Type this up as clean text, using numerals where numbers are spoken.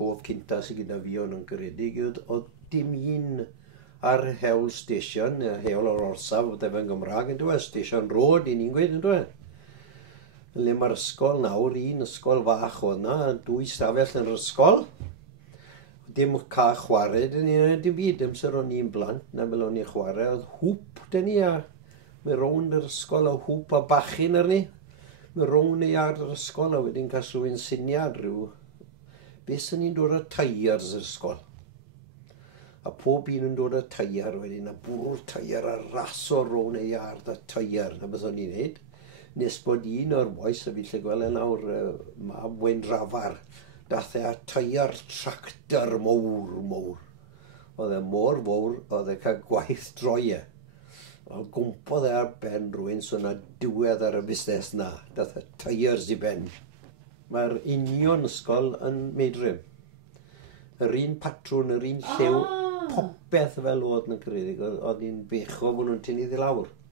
cof cynta sydd gyda fi o'n Nantgaredig, oedd dim un ar hewl station, hewl o'r orsaf, oedd efo'n Gymraeg, yn dweud, station road, i ni'n gweud, yn dweud. Le mae'r ysgol nawr, un ysgol fach oedd yna, 2 stafell yn yr ysgol. Dim ca chwarae, dyn ni dim byd, amser o'n i'n blant, na fel o'n i'n chwarae, oedd hwp, dyn ni, a mae rown yr ysgol a hwp a bachyn ar ni. Mae rown ei ar yr ysgol a wedyn cael rhywun syniad rhyw. Beth sy'n ni'n dod â teiras yr ysgol? A pob un yn dod â teiar wedyn, a bwrw'r teiar a raso rown ei ar da teiar, na beth o'n i'n neud. Nes bod un o'r boes, a fi lle gweld e nawr, mab Wen Rafar, dath e a teiar tractor mowr. Oedd e mor fawr, oedd e cael gwaith droi e. Oedd gwmpodd e ar ben rhywun, so yna diwedd ar y busnes na. Dath e teiars i ben. Mae'r union ysgol yn Meidrym. Yr un patrwn, yr un llew, popeth fel oedd Nantgaredig. Oedd hi'n becho bod nhw'n tynnu i lawr.